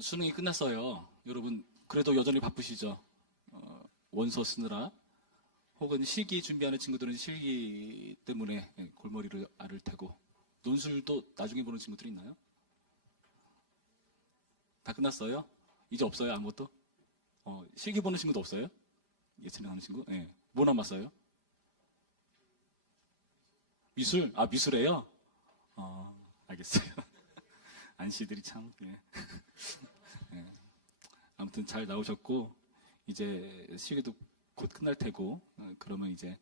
수능이 끝났어요. 여러분, 그래도 여전히 바쁘시죠? 원서 쓰느라. 혹은 실기 준비하는 친구들은 실기 때문에 골머리를 앓을 테고. 논술도 나중에 보는 친구들 있나요? 다 끝났어요? 이제 없어요? 아무것도? 실기 보는 친구도 없어요? 예체능 하는 친구? 네. 뭐 남았어요? 미술? 아, 미술이에요? 알겠어요. 안씨들이 참, 예. 예. 아무튼 잘 나오셨고, 이제 실기도 곧 끝날 테고, 그러면 이제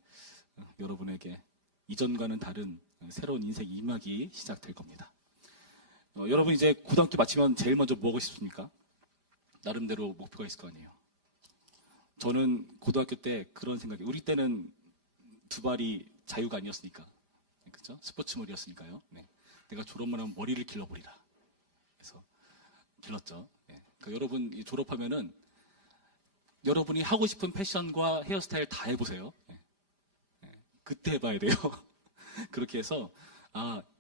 여러분에게 이전과는 다른 새로운 인생 2막이 시작될 겁니다. 여러분 이제 고등학교 마치면 제일 먼저 뭐 하고 싶습니까? 나름대로 목표가 있을 거 아니에요. 저는 고등학교 때 그런 생각이, 우리 때는 두 발이 자유가 아니었으니까, 그죠? 스포츠물이었으니까요. 네. 내가 졸업만 하면 머리를 길러버리라. 그래서 길렀죠. 네. 그러니까 여러분 졸업하면은 여러분이 하고 싶은 패션과 헤어스타일 다 해보세요. 네. 네. 그때 해봐야 돼요. 그렇게 해서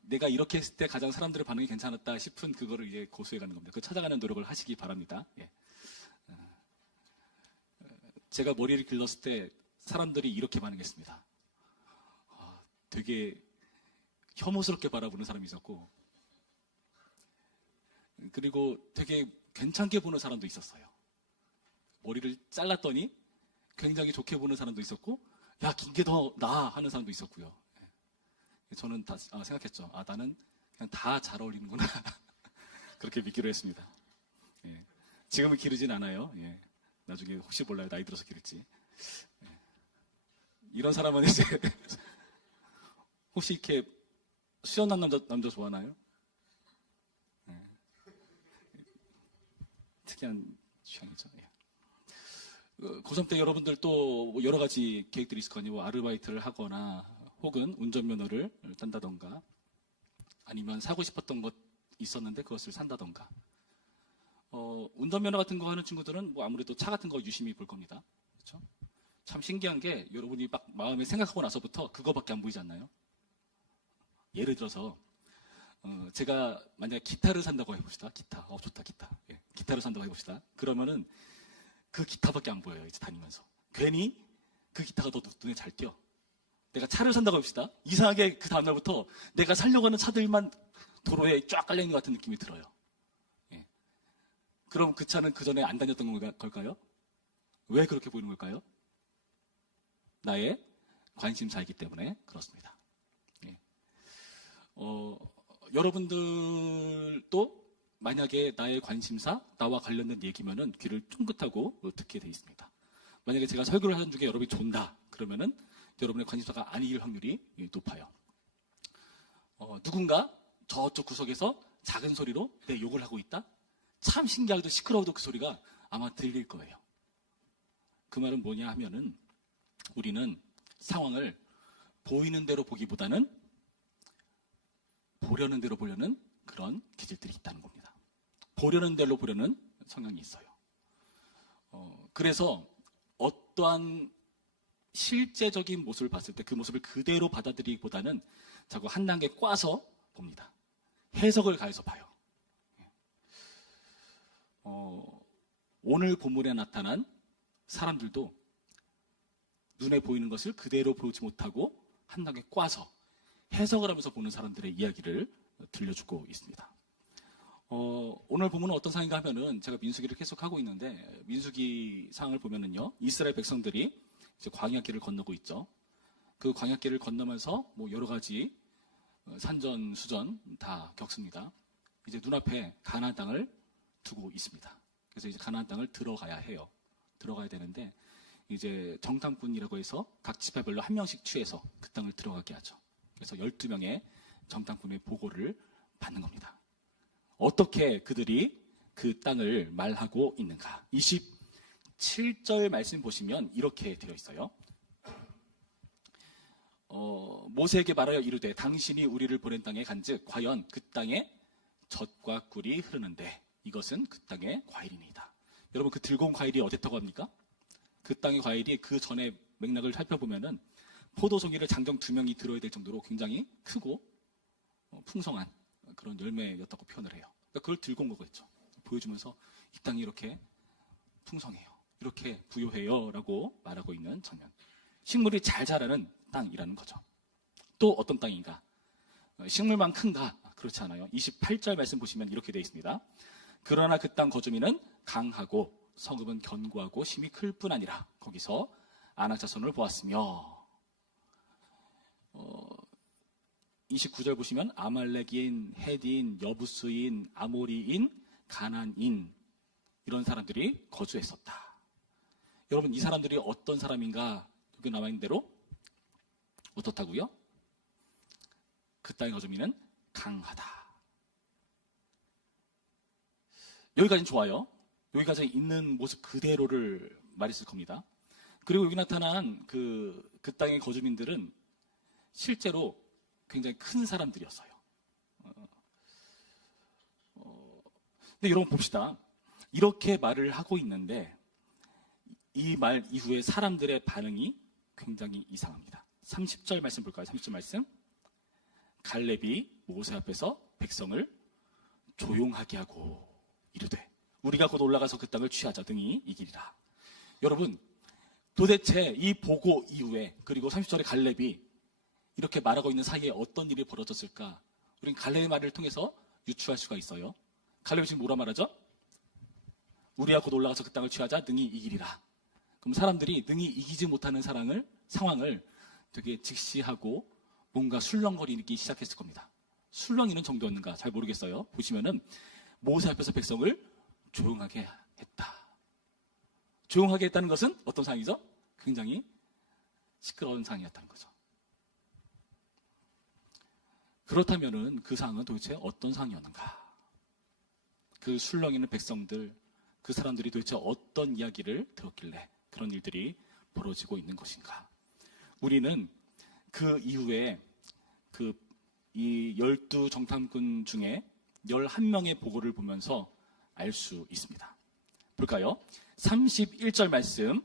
내가 이렇게 했을 때 가장 사람들의 반응이 괜찮았다 싶은 그거를 이제 고수해가는 겁니다. 그 찾아가는 노력을 하시기 바랍니다. 예. 제가 머리를 길렀을 때 사람들이 이렇게 반응했습니다. 되게 혐오스럽게 바라보는 사람이 있었고, 그리고 되게 괜찮게 보는 사람도 있었어요. 머리를 잘랐더니 굉장히 좋게 보는 사람도 있었고, 야, 긴 게 더 나아 하는 사람도 있었고요. 저는 다 생각했죠. 나는 그냥 다 잘 어울리는구나. 그렇게 믿기로 했습니다. 예. 지금은 기르진 않아요. 예. 나중에 혹시 몰라요. 나이 들어서 기를지. 예. 이런 사람은 이제 혹시 이렇게 수연한 남자 좋아하나요? 예. 특이한 취향이죠. 예. 고3 때 여러분들 또 여러 가지 계획들이 있을 거 아니에요. 아르바이트를 하거나 혹은 운전면허를 딴다던가 아니면 사고 싶었던 것 있었는데 그것을 산다던가. 운전면허 같은 거 하는 친구들은 뭐 아무래도 차 같은 거 유심히 볼 겁니다. 그렇죠? 참 신기한 게 여러분이 막 마음에 생각하고 나서부터 그거밖에 안 보이지 않나요? 예를 들어서 제가 만약에 기타를 산다고 해봅시다. 기타. 좋다, 기타. 예, 기타를 산다고 해봅시다. 그러면은 그 기타밖에 안 보여요. 이제 다니면서. 괜히 그 기타가 더 눈에 잘 띄어. 내가 차를 산다고 합시다. 이상하게 그 다음날부터 내가 살려고 하는 차들만 도로에 쫙 깔려있는 것 같은 느낌이 들어요. 예. 그럼 그 차는 그 전에 안 다녔던 걸까요? 왜 그렇게 보이는 걸까요? 나의 관심사이기 때문에 그렇습니다. 예. 여러분들도 만약에 나의 관심사, 나와 관련된 얘기면은 귀를 쫑긋하고 듣게 돼 있습니다. 만약에 제가 설교를 하는 중에 여러분이 존다 그러면은 여러분의 관심사가 아닐 확률이 높아요. 누군가 저쪽 구석에서 작은 소리로 내 욕을 하고 있다? 참 신기하게도 시끄러워도 그 소리가 아마 들릴 거예요. 그 말은 뭐냐 하면은 우리는 상황을 보이는 대로 보기보다는 보려는 대로 보려는 그런 기질들이 있다는 겁니다. 보려는 대로 보려는 성향이 있어요. 그래서 어떠한 실제적인 모습을 봤을 때 그 모습을 그대로 받아들이기보다는 자꾸 한 단계 꽈서 봅니다. 해석을 가해서 봐요. 오늘 본문에 나타난 사람들도 눈에 보이는 것을 그대로 보지 못하고 한 단계 꽈서 해석을 하면서 보는 사람들의 이야기를 들려주고 있습니다. 오늘 본문은 어떤 상인가 하면은 제가 민수기를 계속 하고 있는데 민수기 상을 보면은요 이스라엘 백성들이 이제 광야길을 건너고 있죠. 그 광야길을 건너면서 뭐 여러 가지 산전 수전 다 겪습니다. 이제 눈앞에 가나안 땅을 두고 있습니다. 그래서 이제 가나안 땅을 들어가야 해요. 들어가야 되는데 이제 정탐꾼이라고 해서 각 지파별로 한 명씩 취해서 그 땅을 들어가게 하죠. 그래서 12명의 정탐꾼의 보고를 받는 겁니다. 어떻게 그들이 그 땅을 말하고 있는가? 27절 말씀 보시면 이렇게 되어 있어요. 모세에게 말하여 이르되 당신이 우리를 보낸 땅에 간즉 과연 그 땅에 젖과 꿀이 흐르는데 이것은 그 땅의 과일이니이다. 여러분 그 들고 온 과일이 어땠다고 합니까? 그 땅의 과일이 그 전에 맥락을 살펴보면은 포도송이를 장정 2명이 들어야 될 정도로 굉장히 크고 풍성한 그런 열매였다고 표현을 해요. 그러니까 그걸 들고 온 거겠죠. 보여주면서 이 땅이 이렇게 풍성해요. 이렇게 부유해요. 라고 말하고 있는 장면. 식물이 잘 자라는 땅이라는 거죠. 또 어떤 땅인가? 식물만 큰가? 그렇지 않아요. 28절 말씀 보시면 이렇게 되어 있습니다. 그러나 그 땅 거주민은 강하고 성읍은 견고하고 힘이 클 뿐 아니라 거기서 아낙 자손을 보았으며 29절 보시면 아말렉인, 헷인, 여부스인, 아모리인, 가난인 이런 사람들이 거주했었다. 여러분 이 사람들이 어떤 사람인가? 여기 나와 있는 대로 어떻다고요? 그 땅의 거주민은 강하다. 여기까지는 좋아요. 여기까지 있는 모습 그대로를 말했을 겁니다. 그리고 여기 나타난 그 땅의 거주민들은 실제로 굉장히 큰 사람들이었어요. 근데 여러분 봅시다. 이렇게 말을 하고 있는데 이 말 이후에 사람들의 반응이 굉장히 이상합니다. 30절 말씀 볼까요? 30절 말씀. 갈렙이 모세 앞에서 백성을 조용하게 하고 이르되 우리가 곧 올라가서 그 땅을 취하자 등이 이기리라. 여러분 도대체 이 보고 이후에 그리고 30절에 갈렙이 이렇게 말하고 있는 사이에 어떤 일이 벌어졌을까? 우리는 갈렙의 말을 통해서 유추할 수가 있어요. 갈렙이 지금 뭐라 말하죠? 우리가 곧 올라가서 그 땅을 취하자 능히 이기리라. 그럼 사람들이 능히 이기지 못하는 상황을 되게 직시하고 뭔가 술렁거리기 시작했을 겁니다. 술렁이는 정도였는가 잘 모르겠어요. 보시면은 모세 앞에서 백성을 조용하게 했다. 조용하게 했다는 것은 어떤 상황이죠? 굉장히 시끄러운 상황이었다는 거죠. 그렇다면은 그 상황은 도대체 어떤 상황이었는가? 그 술렁이는 백성들, 그 사람들이 도대체 어떤 이야기를 들었길래 그런 일들이 벌어지고 있는 것인가? 우리는 그 이후에 이 12정탐꾼 중에 11명의 보고를 보면서 알 수 있습니다. 볼까요? 31절 말씀.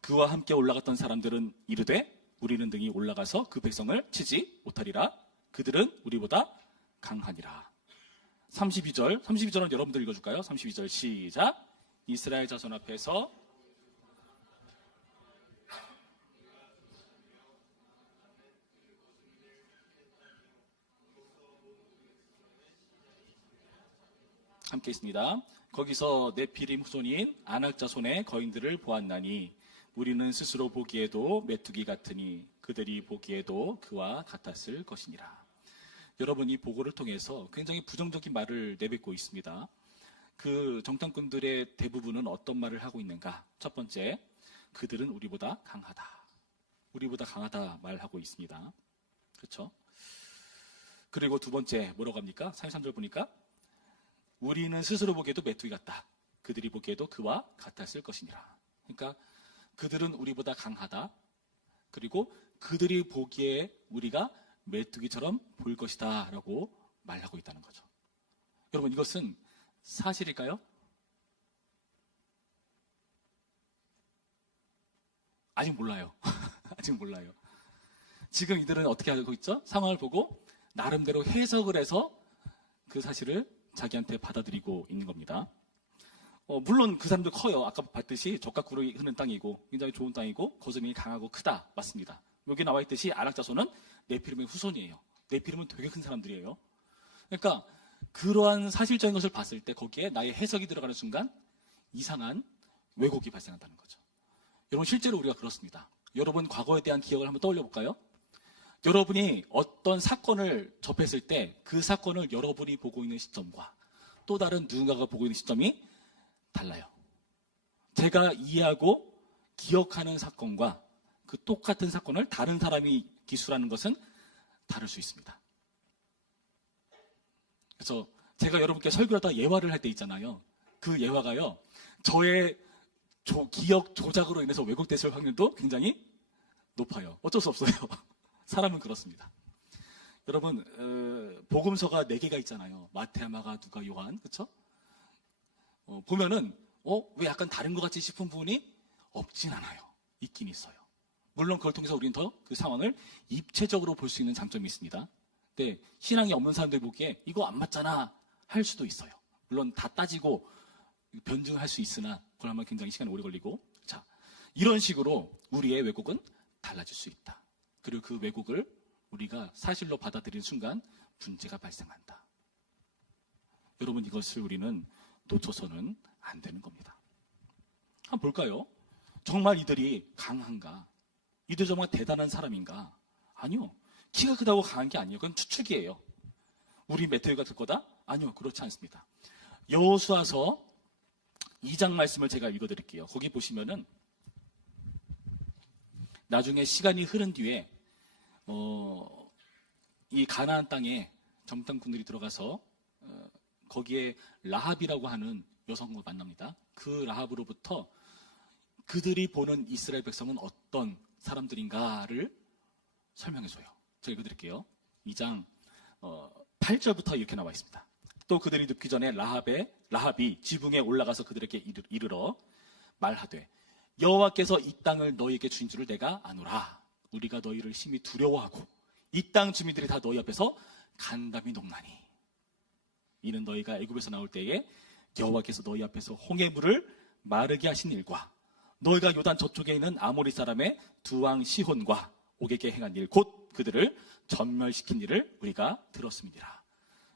그와 함께 올라갔던 사람들은 이르되 우리는 등이 올라가서 그 백성을 치지 못하리라. 그들은 우리보다 강하니라. 32절은 여러분들 읽어줄까요? 32절 시작. 이스라엘 자손 앞에서 함께 있습니다. 거기서 네피림 후손인 아낙 자손의 거인들을 보았나니 우리는 스스로 보기에도 메뚜기 같으니 그들이 보기에도 그와 같았을 것이니라. 여러분 이 보고를 통해서 굉장히 부정적인 말을 내뱉고 있습니다. 그 정탐꾼들의 대부분은 어떤 말을 하고 있는가? 첫 번째, 그들은 우리보다 강하다. 우리보다 강하다 말하고 있습니다. 그렇죠? 그리고 두 번째 뭐라고 합니까? 33절 보니까 우리는 스스로 보기에도 메뚜기 같다. 그들이 보기에도 그와 같았을 것이니라. 그러니까 그들은 우리보다 강하다. 그리고 그들이 보기에 우리가 메뚜기처럼 보일 것이다 라고 말하고 있다는 거죠. 여러분 이것은 사실일까요? 아직 몰라요. 아직 몰라요. 지금 이들은 어떻게 하고 있죠? 상황을 보고 나름대로 해석을 해서 그 사실을 자기한테 받아들이고 있는 겁니다. 물론 그 사람들 커요. 아까 봤듯이 적각구름이 흐르는 땅이고 굉장히 좋은 땅이고 거주민이 강하고 크다. 맞습니다. 여기 나와 있듯이 아낙 자손은 네피림의 후손이에요. 네피림은 되게 큰 사람들이에요. 그러니까 그러한 사실적인 것을 봤을 때 거기에 나의 해석이 들어가는 순간 이상한 왜곡이 발생한다는 거죠. 여러분 실제로 우리가 그렇습니다. 여러분 과거에 대한 기억을 한번 떠올려 볼까요? 여러분이 어떤 사건을 접했을 때 그 사건을 여러분이 보고 있는 시점과 또 다른 누군가가 보고 있는 시점이 달라요. 제가 이해하고 기억하는 사건과 그 똑같은 사건을 다른 사람이 기술하는 것은 다를 수 있습니다. 그래서 제가 여러분께 설교를 하다가 예화를 할 때 있잖아요. 그 예화가요. 저의 기억 조작으로 인해서 왜곡됐을 확률도 굉장히 높아요. 어쩔 수 없어요. 사람은 그렇습니다. 여러분 복음서가 4개가 있잖아요. 마태, 마가, 누가, 요한. 그렇죠? 보면은 왜 약간 다른 것 같지 싶은 부분이 없진 않아요. 있긴 있어요. 물론 그걸 통해서 우리는 더 그 상황을 입체적으로 볼 수 있는 장점이 있습니다. 근데 신앙이 없는 사람들 보기에 이거 안 맞잖아 할 수도 있어요. 물론 다 따지고 변증할 수 있으나 그걸 하면 굉장히 시간이 오래 걸리고, 자, 이런 식으로 우리의 왜곡은 달라질 수 있다. 그리고 그 왜곡을 우리가 사실로 받아들이는 순간 문제가 발생한다. 여러분, 이것을 우리는 놓쳐서는 안 되는 겁니다. 한번 볼까요? 정말 이들이 강한가? 이들 정말 대단한 사람인가? 아니요. 키가 크다고 강한 게 아니에요. 그건 추측이에요. 우리 메테오가 될 거다? 아니요. 그렇지 않습니다. 여호수아서 2장 말씀을 제가 읽어드릴게요. 거기 보시면은 나중에 시간이 흐른 뒤에 이 가나안 땅에 정탐꾼들이 들어가서 거기에 라합이라고 하는 여성을 만납니다. 그 라합으로부터 그들이 보는 이스라엘 백성은 어떤 사람들인가를 설명해줘요. 제가 읽어드릴게요. 2장 8절부터 이렇게 나와 있습니다. 또 그들이 눕기 전에 라합이 지붕에 올라가서 그들에게 이르러 말하되 여호와께서 이 땅을 너희에게 주신 줄을 내가 아노라. 우리가 너희를 심히 두려워하고 이 땅 주민들이 다 너희 앞에서 간담이 녹나니 이는 너희가 애굽에서 나올 때에 여호와께서 너희 앞에서 홍해물을 마르게 하신 일과 너희가 요단 저쪽에 있는 아모리 사람의 두 왕 시혼과 옥에게 행한 일 곧 그들을 전멸시킨 일을 우리가 들었습니다.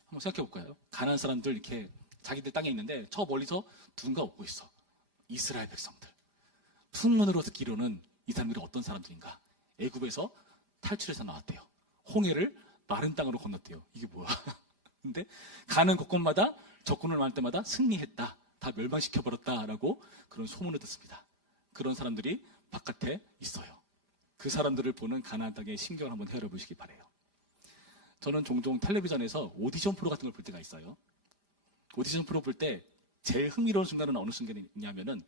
한번 생각해 볼까요? 가나안 사람들 이렇게 자기들 땅에 있는데 저 멀리서 누군가 오고 있어. 이스라엘 백성들. 풍문으로 듣기로는 이 사람들이 어떤 사람들인가? 애굽에서 탈출해서 나왔대요. 홍해를 마른 땅으로 건넜대요. 이게 뭐야? 근데 가는 곳곳마다 적군을 만날 때마다 승리했다. 다 멸망시켜버렸다라고 그런 소문을 듣습니다. 그런 사람들이 바깥에 있어요. 그 사람들을 보는 가나안 땅의 신경을 한번 헤아려 보시기 바라요. 저는 종종 텔레비전에서 오디션 프로 같은 걸 볼 때가 있어요. 오디션 프로 볼 때 제일 흥미로운 순간은 어느 순간이냐면은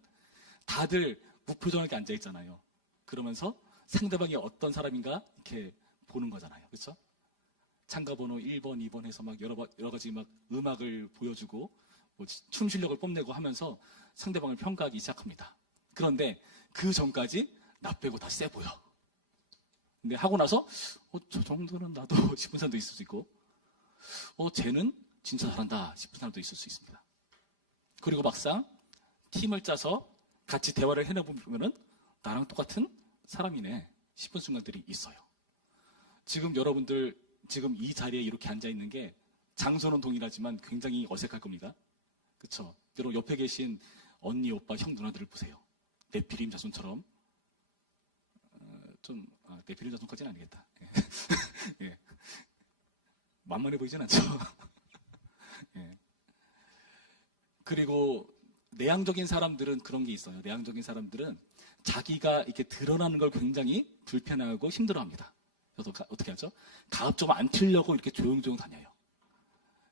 다들 무표정하게 앉아있잖아요. 그러면서 상대방이 어떤 사람인가 이렇게 보는 거잖아요. 그렇죠? 참가번호 1번, 2번 해서 막 여러 가지 막 음악을 보여주고 뭐 춤 실력을 뽐내고 하면서 상대방을 평가하기 시작합니다. 그런데 그 전까지 나 빼고 다 세 보여. 근데 하고 나서 저 정도는 나도 싶은 사람도 있을 수 있고 쟤는 진짜 잘한다 싶은 사람도 있을 수 있습니다. 그리고 막상 팀을 짜서 같이 대화를 해내보면은 나랑 똑같은 사람이네 싶은 순간들이 있어요. 지금 여러분들 지금 이 자리에 이렇게 앉아있는 게 장소는 동일하지만 굉장히 어색할 겁니다. 그쵸? 여러분 옆에 계신 언니, 오빠, 형, 누나들을 보세요. 네피림 자손처럼 네피림 자손까지는 아니겠다. 예. 만만해 보이진 않죠. 예. 그리고 내향적인 사람들은 그런 게 있어요. 내향적인 사람들은 자기가 이렇게 드러나는 걸 굉장히 불편해하고 힘들어합니다. 그래서 어떻게 하죠? 가업 좀 안 틀려고 이렇게 조용조용 다녀요.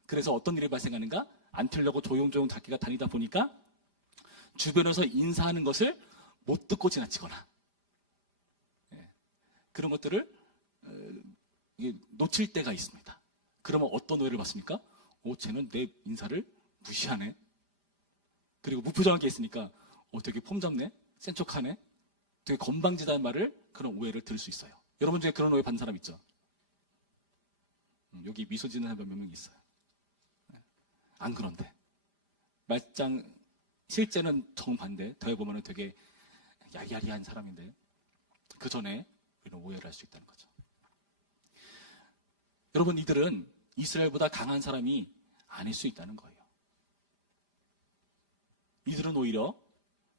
그래서 어떤 일이 발생하는가? 안 틀려고 조용조용 자기가 다니다 보니까 주변에서 인사하는 것을 못 듣고 지나치거나 그런 것들을 놓칠 때가 있습니다. 그러면 어떤 오해를 받습니까? 쟤는 내 인사를 무시하네. 그리고 무표정하게 있으니까 되게 폼 잡네, 센 척하네, 되게 건방지다는 말을 그런 오해를 들을 수 있어요. 여러분 중에 그런 오해 받는 사람 있죠? 여기 미소 짓는 사람 몇 명 있어요. 안 그런데 말짱 실제는 정반대. 더해보면 되게 야리야리한 사람인데 그 전에 우리는 오해를 할 수 있다는 거죠. 여러분, 이들은 이스라엘보다 강한 사람이 아닐 수 있다는 거예요. 이들은 오히려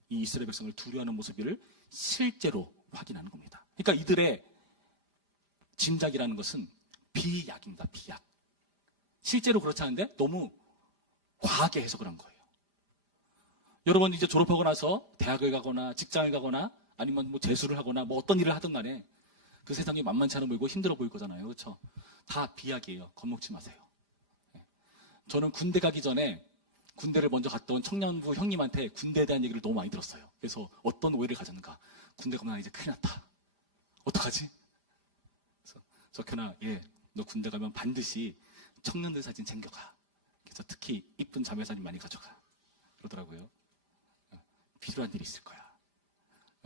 이 이스라엘 백성을 두려워하는 모습을 실제로 확인하는 겁니다. 그러니까 이들의 짐작이라는 것은 비약입니다. 비약. 실제로 그렇지 않은데 너무 과하게 해석을 한 거예요. 여러분 이제 졸업하고 나서 대학을 가거나 직장을 가거나 아니면 뭐 재수를 하거나 뭐 어떤 일을 하든 간에 그 세상이 만만치 않아 보이고 힘들어 보일 거잖아요. 그렇죠? 다 비약이에요. 겁먹지 마세요. 저는 군대 가기 전에 군대를 먼저 갔다 온 청년부 형님한테 군대에 대한 얘기를 너무 많이 들었어요. 그래서 어떤 오해를 가졌는가? 군대 가면 나 이제 큰일 났다. 어떡하지? 그래서 석현아, 너 군대 가면 반드시 청년들 사진 챙겨가. 그래서 특히 이쁜 자매 사진 많이 가져가. 그러더라고요. 필요한 일이 있을 거야.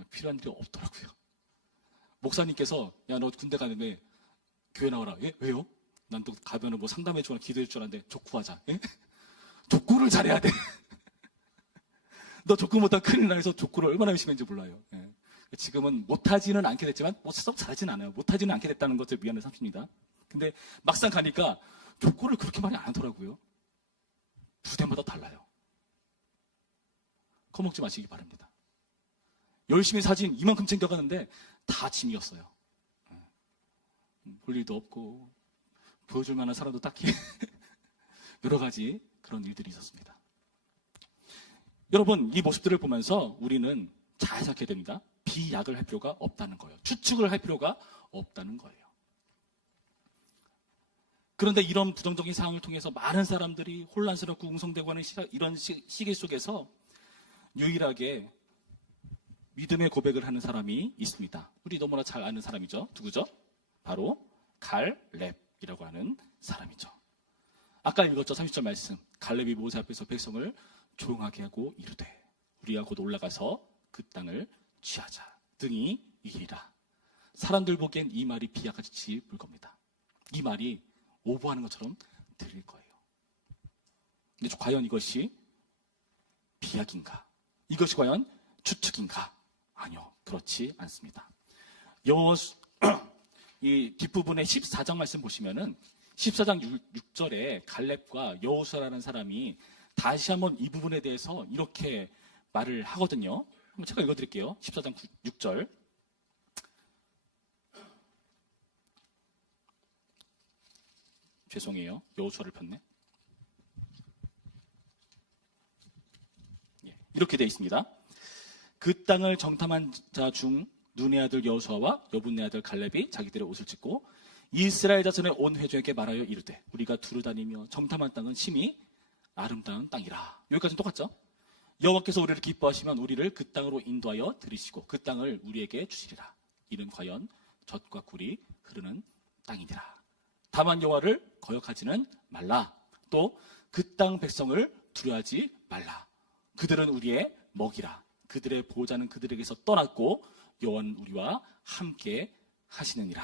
필요한 일이 없더라고요. 목사님께서 야, 너 군대 가는데 교회 나와라. 예? 왜요? 난 또 가면은 뭐 상담해 주거나 기도해 줄 알았는데 족구하자. 예? 족구를 잘해야 돼. 너 족구 못하면 큰일 나. 해서 족구를 얼마나 열심히 했는지 몰라요. 예. 지금은 못하지는 않게 됐지만 썩 잘하진 않아요. 못하지는 않게 됐다는 것을 미안해 삼습니다. 근데 막상 가니까 족구를 그렇게 많이 안 하더라고요. 부대마다 달라요. 커먹지 마시기 바랍니다. 열심히 사진 이만큼 챙겨가는데 다 짐이었어요. 볼 일도 없고 보여줄 만한 사람도 딱히 여러 가지 그런 일들이 있었습니다. 여러분, 이 모습들을 보면서 우리는 잘 생각해야 됩니다. 비약을 할 필요가 없다는 거예요. 추측을 할 필요가 없다는 거예요. 그런데 이런 부정적인 상황을 통해서 많은 사람들이 혼란스럽고 웅성대고 하는 이런 시기 속에서 유일하게 믿음의 고백을 하는 사람이 있습니다. 우리 너무나 잘 아는 사람이죠. 누구죠? 바로 갈렙이라고 하는 사람이죠. 아까 읽었죠. 30절 말씀. 갈렙이 모세 앞에서 백성을 조용하게 하고 이르되 우리가 곧 올라가서 그 땅을 취하자. 등이 이기리라. 사람들 보기엔 이 말이 비약같이 볼 겁니다. 이 말이 오버하는 것처럼 들릴 거예요. 근데 과연 이것이 비약인가? 이것이 과연 추측인가? 아니요, 그렇지 않습니다. 이 뒷부분의 14장 말씀 보시면은 14장 6절에 갈렙과 여호수아라는 사람이 다시 한번 이 부분에 대해서 이렇게 말을 하거든요. 한번 제가 읽어드릴게요. 14장 6절. 죄송해요. 여호수아를 폈네. 이렇게 되어 있습니다. 그 땅을 정탐한 자 중 눈의 아들 여호수아와 여분의 아들 갈렙이 자기들의 옷을 찢고 이스라엘 자손의 온 회중에게 말하여 이르되 우리가 두루다니며 정탐한 땅은 심히 아름다운 땅이라. 여기까지는 똑같죠? 여호와께서 우리를 기뻐하시면 우리를 그 땅으로 인도하여 들이시고 그 땅을 우리에게 주시리라. 이는 과연 젖과 꿀이 흐르는 땅이니라. 다만 여호와를 거역하지는 말라. 또 그 땅 백성을 두려워하지 말라. 그들은 우리의 먹이라. 그들의 보호자는 그들에게서 떠났고 여호와는 우리와 함께 하시느니라.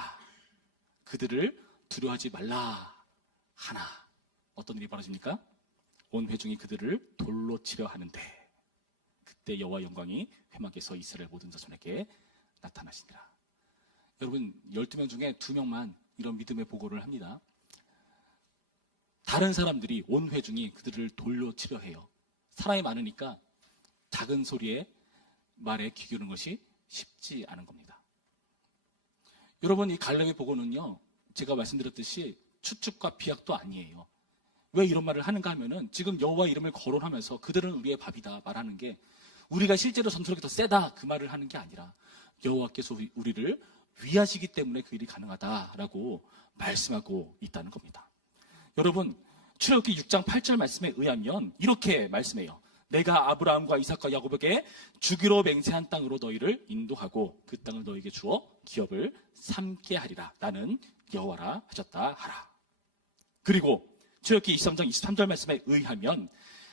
그들을 두려워하지 말라 하나. 어떤 일이 벌어집니까? 온 회중이 그들을 돌로 치려 하는데 그때 여호와 영광이 회막에서 이스라엘 모든 자손에게 나타나시니라. 여러분, 12명 중에 2명만 이런 믿음의 보고를 합니다. 다른 사람들이, 온 회중이 그들을 돌로 치려 해요. 사람이 많으니까 작은 소리에 말에 귀 기울이는 것이 쉽지 않은 겁니다. 여러분, 이 갈렙의 보고는요, 제가 말씀드렸듯이 추측과 비약도 아니에요. 왜 이런 말을 하는가 하면은 지금 여호와 이름을 거론하면서 그들은 우리의 밥이다 말하는 게 우리가 실제로 전투력이 더 세다 그 말을 하는 게 아니라 여호와께서 우리를 위하시기 때문에 그 일이 가능하다라고 말씀하고 있다는 겁니다. 여러분, 출애굽기 6장 8절 말씀에 의하면 이렇게 말씀해요. 내가 아브라함과 이삭과 야곱에게 주기로 맹세한 땅으로 너희를 인도하고 그 땅을 너희에게 주어 기업을 삼게 하리라. 나는 여호와라 하셨다 하라. 그리고 출애굽기 23장 23절 말씀에 의하면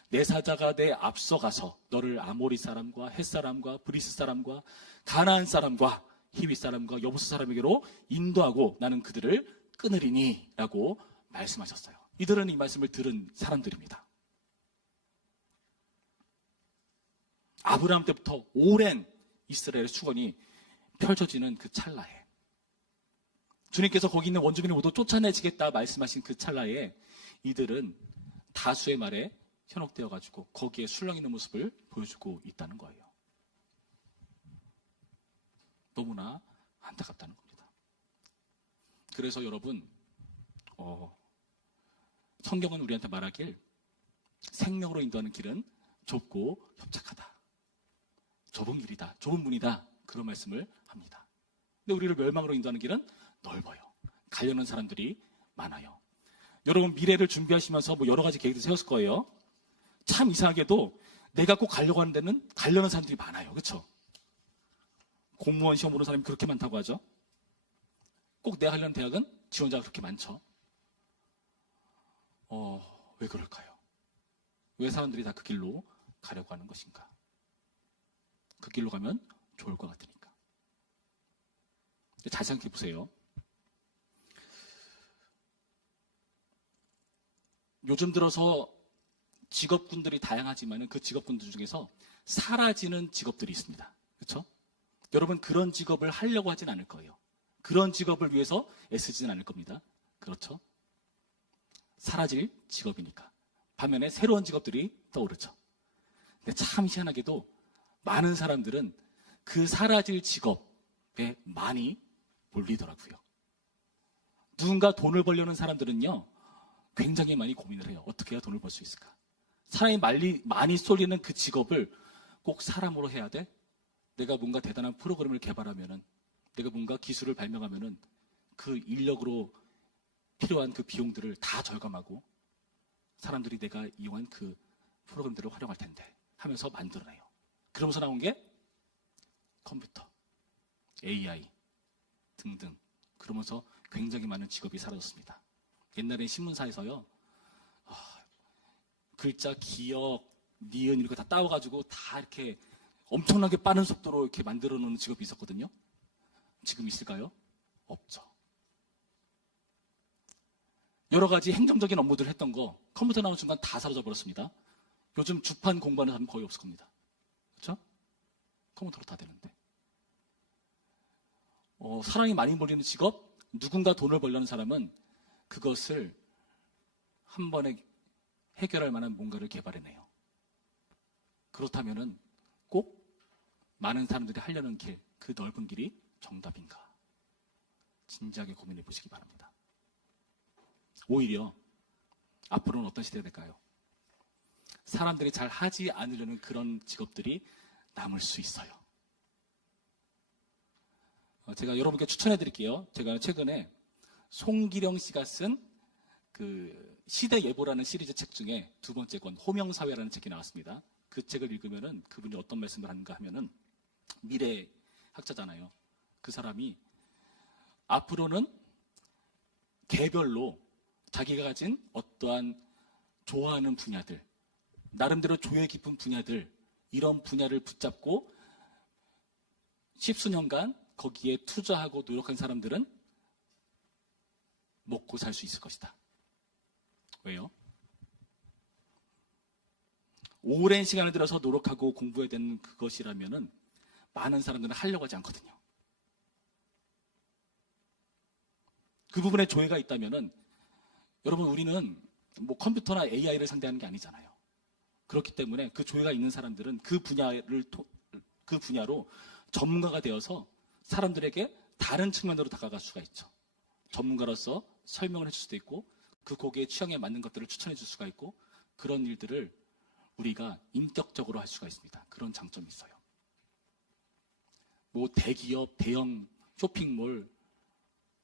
내 사자가 내 앞서가서 너를 아모리 사람과 헷 사람과 브리스 사람과 가나안 사람과 히위 사람과 여부스 사람에게로 인도하고 나는 그들을 끊으리니 라고 말씀하셨어요. 이들은 이 말씀을 들은 사람들입니다. 아브라함 때부터 오랜 이스라엘의 수건이 펼쳐지는 그 찰나에 주님께서 거기 있는 원주민을 모두 쫓아내시겠다 말씀하신 그 찰나에 이들은 다수의 말에 현혹되어가지고 거기에 술렁 있는 모습을 보여주고 있다는 거예요. 너무나 안타깝다는 겁니다. 그래서 여러분, 성경은 우리한테 말하길 생명으로 인도하는 길은 좁고 협착하다. 좁은 길이다. 좁은 문이다. 그런 말씀을 합니다. 근데 우리를 멸망으로 인도하는 길은 넓어요. 가려는 사람들이 많아요. 여러분, 미래를 준비하시면서 여러 가지 계획을 세웠을 거예요. 참 이상하게도 내가 꼭 가려고 하는 데는 가려는 사람들이 많아요. 그렇죠? 공무원 시험 보는 사람이 그렇게 많다고 하죠. 꼭 내가 하려는 대학은 지원자가 그렇게 많죠. 왜 그럴까요? 왜 사람들이 다 그 길로 가려고 하는 것인가? 그 길로 가면 좋을 것 같으니까. 잘 생각해 보세요. 요즘 들어서 직업군들이 다양하지만 그 직업군들 중에서 사라지는 직업들이 있습니다. 그렇죠? 여러분 그런 직업을 하려고 하진 않을 거예요. 그런 직업을 위해서 애쓰지는 않을 겁니다. 그렇죠? 사라질 직업이니까. 반면에 새로운 직업들이 떠오르죠. 근데 참 희한하게도 많은 사람들은 그 사라질 직업에 많이 몰리더라고요. 누군가 돈을 벌려는 사람들은요, 굉장히 많이 고민을 해요. 어떻게 해야 돈을 벌 수 있을까? 사람이 많이 쏠리는 그 직업을 꼭 사람으로 해야 돼? 내가 뭔가 대단한 프로그램을 개발하면은, 내가 뭔가 기술을 발명하면은 그 인력으로 필요한 그 비용들을 다 절감하고 사람들이 내가 이용한 그 프로그램들을 활용할 텐데 하면서 만들어내요. 그러면서 나온 게 컴퓨터, AI 등등. 그러면서 굉장히 많은 직업이 사라졌습니다. 옛날에 신문사에서요, 글자, 기역, 니은 이런 거 다 따와가지고 다 이렇게 엄청나게 빠른 속도로 이렇게 만들어 놓는 직업이 있었거든요. 지금 있을까요? 없죠. 여러 가지 행정적인 업무들을 했던 거 컴퓨터 나온 순간 다 사라져 버렸습니다. 요즘 주판 공부하는 사람 거의 없을 겁니다. 그렇죠? 컴퓨터로 다 되는데. 사람이 많이 몰리는 직업, 누군가 돈을 벌려는 사람은 그것을 한 번에 해결할 만한 뭔가를 개발해내요. 그렇다면은 꼭 많은 사람들이 하려는 길, 그 넓은 길이 정답인가? 진지하게 고민해 보시기 바랍니다. 오히려 앞으로는 어떤 시대가 될까요? 사람들이 잘 하지 않으려는 그런 직업들이 남을 수 있어요. 제가 여러분께 추천해 드릴게요. 제가 최근에 송기령 씨가 쓴 그 시대 예보라는 시리즈 책 중에 두 번째 권 호명사회라는 책이 나왔습니다. 그 책을 읽으면은 그분이 어떤 말씀을 하는가 하면은 미래학자잖아요. 그 사람이 앞으로는 개별로 자기가 가진 어떠한 좋아하는 분야들, 나름대로 조예 깊은 분야들, 이런 분야를 붙잡고 십수년간 거기에 투자하고 노력한 사람들은 먹고 살 수 있을 것이다. 왜요? 오랜 시간을 들어서 노력하고 공부해야 되는 그것이라면은 많은 사람들은 하려고 하지 않거든요. 그 부분에 조예가 있다면은 여러분 우리는 뭐 컴퓨터나 AI를 상대하는 게 아니잖아요. 그렇기 때문에 그 조예가 있는 사람들은 그 분야로 전문가가 되어서 사람들에게 다른 측면으로 다가갈 수가 있죠. 전문가로서 설명을 해줄 수도 있고 그 고객의 취향에 맞는 것들을 추천해 줄 수가 있고 그런 일들을 우리가 인격적으로 할 수가 있습니다. 그런 장점이 있어요. 뭐 대기업, 대형 쇼핑몰,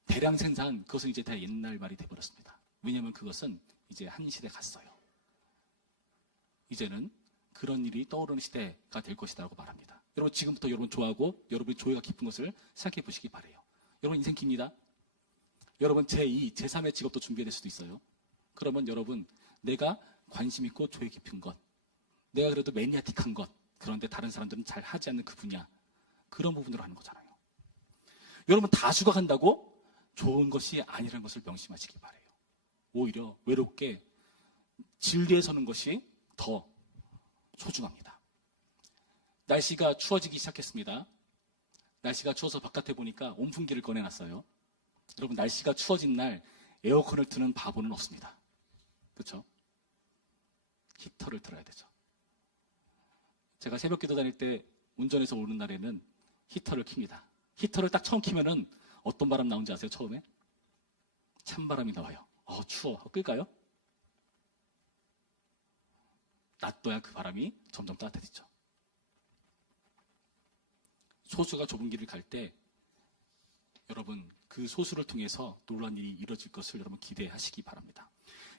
대량 생산, 그것은 이제 다 옛날 말이 돼버렸습니다. 왜냐하면 그것은 이제 한 시대 갔어요. 이제는 그런 일이 떠오르는 시대가 될 것이라고 말합니다. 여러분 지금부터 여러분 좋아하고 여러분이 조예가 깊은 것을 생각해 보시기 바라요. 여러분 인생 깁니다. 여러분 제2, 제3의 직업도 준비될 수도 있어요. 그러면 여러분 내가 관심 있고 조예 깊은 것, 내가 그래도 매니아틱한 것, 그런데 다른 사람들은 잘 하지 않는 그 분야, 그런 부분으로 하는 거잖아요. 여러분 다수가 간다고 좋은 것이 아니라는 것을 명심하시기 바라요. 오히려 외롭게 진리에 서는 것이 더 소중합니다. 날씨가 추워지기 시작했습니다. 날씨가 추워서 바깥에 보니까 온풍기를 꺼내놨어요. 여러분 날씨가 추워진 날 에어컨을 트는 바보는 없습니다. 그렇죠? 히터를 틀어야 되죠. 제가 새벽 기도 다닐 때 운전해서 오는 날에는 히터를 킵니다. 히터를 딱 처음 키면은 어떤 바람 나온지 아세요? 처음에? 찬바람이 나와요. 추워. 끌까요? 놔둬야 그 바람이 점점 따뜻해지죠. 소수가 좁은 길을 갈 때 여러분 그 소수를 통해서 놀라운 일이 이루어질 것을 여러분 기대하시기 바랍니다.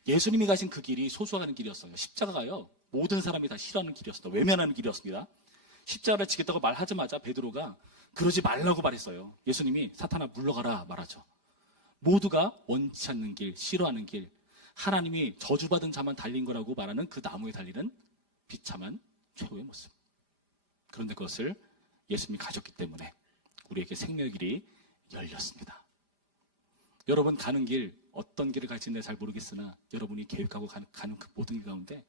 예수님이 가신 그 길이 소수가 가는 길이었어요. 십자가가요. 모든 사람이 다 싫어하는 길이었습니다. 외면하는 길이었습니다. 십자가를 지겠다고 말하자마자 베드로가 그러지 말라고 말했어요. 예수님이 사탄아 물러가라 말하죠. 모두가 원치 않는 길, 싫어하는 길, 하나님이 저주받은 자만 달린 거라고 말하는 그 나무에 달리는 비참한 최후의 모습. 그런데 그것을 예수님이 가졌기 때문에 우리에게 생명의 길이 열렸습니다. 여러분 가는 길, 어떤 길을 갈지는 잘 모르겠으나 여러분이 계획하고 가는 그 모든 길 가운데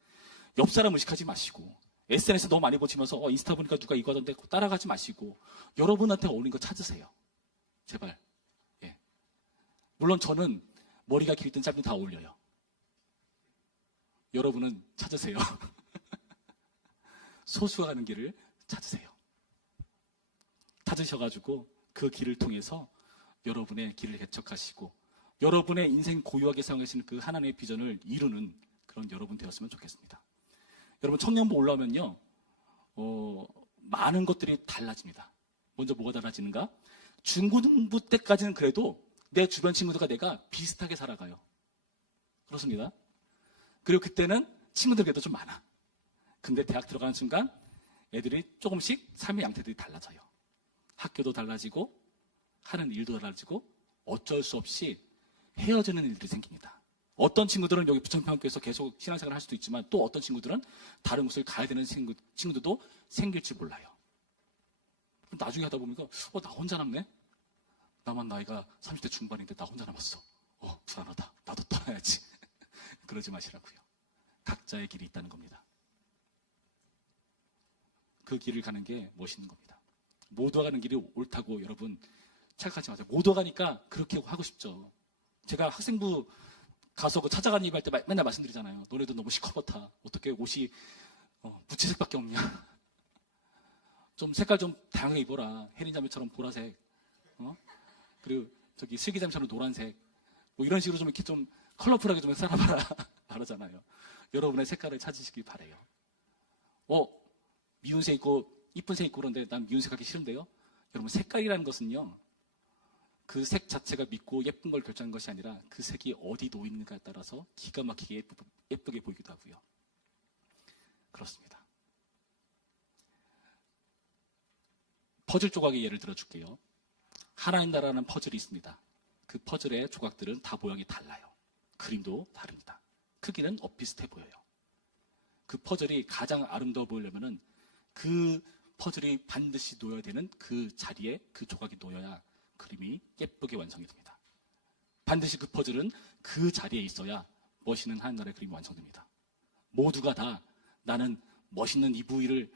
옆 사람 의식하지 마시고, SNS 너무 많이 보시면서 인스타 보니까 누가 이거 하던데 따라가지 마시고, 여러분한테 어울리는 거 찾으세요. 제발. 예. 물론 저는 머리가 길든 짧든 다 어울려요. 여러분은 찾으세요. 소수가 가는 길을 찾으세요. 찾으셔가지고 그 길을 통해서 여러분의 길을 개척하시고 여러분의 인생 고유하게 사용하시는 그 하나님의 비전을 이루는 그런 여러분 되었으면 좋겠습니다. 여러분, 청년부 올라오면요, 많은 것들이 달라집니다. 먼저 뭐가 달라지는가? 중고등부 때까지는 그래도 내 주변 친구들과 내가 비슷하게 살아가요. 그렇습니다. 그리고 그때는 친구들에게도 좀 많아. 근데 대학 들어가는 순간 애들이 조금씩 삶의 양태들이 달라져요. 학교도 달라지고 하는 일도 달라지고 어쩔 수 없이 헤어지는 일들이 생깁니다. 어떤 친구들은 여기 부천평학교에서 계속 신앙생활을 할 수도 있지만 또 어떤 친구들은 다른 곳을 가야 되는 친구들도 생길지 몰라요. 나중에 하다 보니까 나 혼자 남네? 나만 나이가 30대 중반인데 나 혼자 남았어. 불안하다. 나도 떠나야지. 그러지 마시라고요. 각자의 길이 있다는 겁니다. 그 길을 가는 게 멋있는 겁니다. 모두가 가는 길이 옳다고 여러분 착각하지 마세요. 모두가 가니까 그렇게 하고 싶죠. 제가 학생부 가서 그 찾아가는 입할 때 맨날 말씀드리잖아요. 너네도 너무 시커멓다. 어떻게 옷이 무채색밖에 없냐. 좀 색깔 좀 다양하게 입어라. 혜린자매처럼 보라색, 그리고 저기 슬기자매처럼 노란색, 뭐 이런 식으로 좀 이렇게 좀 컬러풀하게 좀 살아봐라. 말하잖아요. 여러분의 색깔을 찾으시길 바래요. 미운 색 있고 이쁜 색 있고 그런데 난 미운 색 하기 싫은데요. 여러분, 색깔이라는 것은요, 그 색 자체가 믿고 예쁜 걸 결정하는 것이 아니라 그 색이 어디 놓이는가에 따라서 기가 막히게 예쁘게 보이기도 하고요. 그렇습니다. 퍼즐 조각의 예를 들어줄게요. 하나님 나라라는 퍼즐이 있습니다. 그 퍼즐의 조각들은 다 모양이 달라요. 그림도 다릅니다. 크기는 엇비슷해 보여요. 그 퍼즐이 가장 아름다워 보이려면은 그 퍼즐이 반드시 놓여야 되는 그 자리에 그 조각이 놓여야 그림이 예쁘게 완성이 됩니다. 반드시 그 퍼즐은 그 자리에 있어야 멋있는 하나님 나라의 그림이 완성됩니다. 모두가 다 나는 멋있는 이 부위를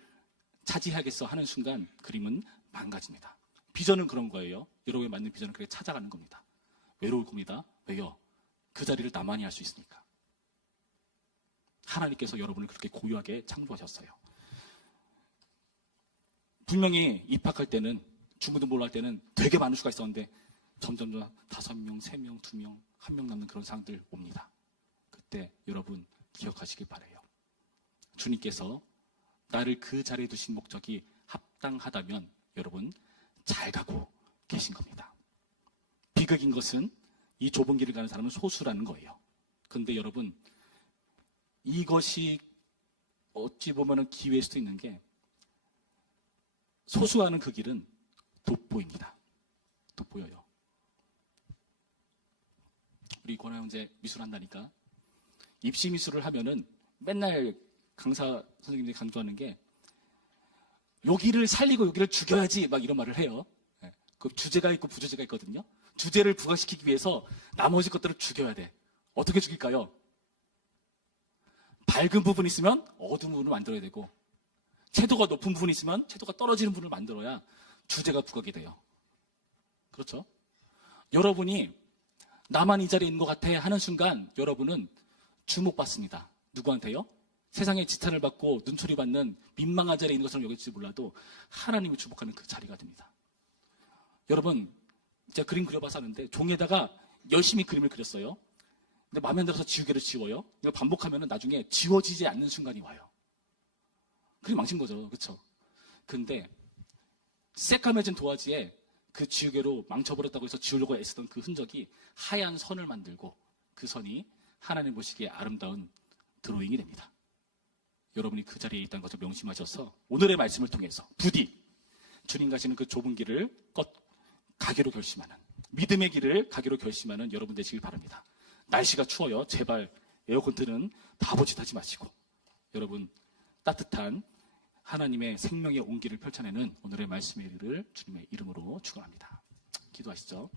차지해야겠어 하는 순간 그림은 망가집니다. 비전은 그런 거예요. 여러분에 맞는 비전을 그렇게 찾아가는 겁니다. 외로울 겁니다. 왜요? 그 자리를 나만이 할 수 있으니까. 하나님께서 여러분을 그렇게 고유하게 창조하셨어요. 분명히 입학할 때는 중고등부를 할 때는 되게 많은 수가 있었는데 점점 5명, 3명, 2명, 1명 남는 그런 상황들 옵니다. 그때 여러분 기억하시길 바라요. 주님께서 나를 그 자리에 두신 목적이 합당하다면 여러분 잘 가고 계신 겁니다. 비극인 것은 이 좁은 길을 가는 사람은 소수라는 거예요. 그런데 여러분, 이것이 어찌 보면 기회일 수도 있는 게 소수가 하는 그 길은 돋보입니다. 돋보여요. 우리 권하 형제 미술 한다니까 입시 미술을 하면은 맨날 강사 선생님들이 강조하는 게 여기를 살리고 여기를 죽여야지 막 이런 말을 해요. 그 주제가 있고 부주제가 있거든요. 주제를 부각시키기 위해서 나머지 것들을 죽여야 돼. 어떻게 죽일까요? 밝은 부분이 있으면 어두운 부분을 만들어야 되고 채도가 높은 부분이 있으면 채도가 떨어지는 부분을 만들어야 주제가 부각이 돼요. 그렇죠? 여러분이 나만 이 자리에 있는 것 같아 하는 순간 여러분은 주목받습니다. 누구한테요? 세상의 지탄을 받고 눈초리 받는 민망한 자리에 있는 것처럼 여길지 몰라도 하나님이 주목하는 그 자리가 됩니다. 여러분, 제가 그림 그려봐서 하는데 종이에다가 열심히 그림을 그렸어요. 근데 마음에 안 들어서 지우개를 지워요. 이걸 반복하면 나중에 지워지지 않는 순간이 와요. 그림 망친 거죠. 그렇죠? 근데 새까매진 도화지에 그 지우개로 망쳐버렸다고 해서 지우려고 애쓰던 그 흔적이 하얀 선을 만들고 그 선이 하나님 보시기에 아름다운 드로잉이 됩니다. 여러분이 그 자리에 있다는 것을 명심하셔서 오늘의 말씀을 통해서 부디 주님 가시는 그 좁은 길을 가기로 결심하는, 믿음의 길을 가기로 결심하는 여러분 되시길 바랍니다. 날씨가 추워요. 제발 에어컨 틀은 바보짓하지 마시고 여러분 따뜻한 하나님의 생명의 온기를 펼쳐내는 오늘의 말씀의 일을 주님의 이름으로 축원합니다. 기도하시죠.